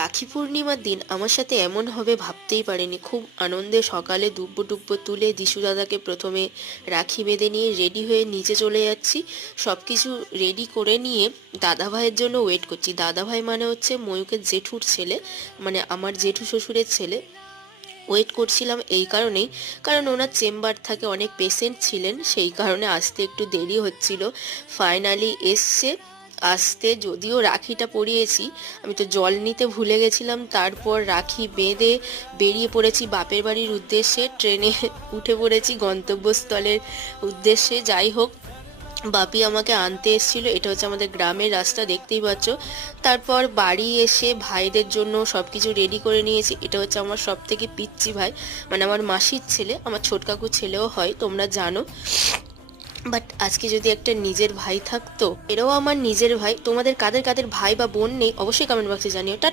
রাখি পূর্ণিমার দিন আমার সাথে এমন হবে ভাবতেই পারিনি। খুব আনন্দে সকালে দুব্বো টুব্বো তুলে দিশু দাদাকে প্রথমে রাখি বেঁধে নিয়ে রেডি হয়ে নিচে চলে যাচ্ছি। সব কিছু রেডি করে নিয়ে দাদা ভাইয়ের জন্য ওয়েট করছি। দাদা ভাই মানে হচ্ছে ময়ূকের জেঠুর ছেলে, মানে আমার জেঠু শ্বশুরের ছেলে। ওয়েট করছিলাম এই কারণেই, কারণ ওনার চেম্বার থাকে, অনেক পেশেন্ট ছিলেন, সেই কারণে আসতে একটু দেরি হচ্ছিল। ফাইনালি এসছে। আসতে যদিও রাখিটা পরিয়েছি, আমি তো জল নিতে ভুলে গেছিলাম। তারপর রাখি বেঁধে বেরিয়ে পড়েছি বাপের বাড়ির উদ্দেশ্যে। ট্রেনে উঠে পড়েছি গন্তব্যস্থলের উদ্দেশ্যে। যাই হোক, বাপি আমাকে আনতে এসেছিল। এটা হচ্ছে আমাদের গ্রামের রাস্তা, দেখতেই পাচ্ছ। তারপর বাড়ি এসে ভাইদের জন্য সব কিছু রেডি করে নিয়েছি। এটা হচ্ছে আমার সব থেকে পিচ্চি ভাই, মানে আমার মাসির ছেলে, আমার ছোট কাকুর ছেলেও হয়, তোমরা জানো। বাট আজকে যদি একটা নিজের ভাই থাকতো, এরাও আমার নিজের ভাই। তোমাদের কাদের কাদের ভাই বা বোন নেই অবশ্যই কমেন্ট বক্সে জানিও। টাটা।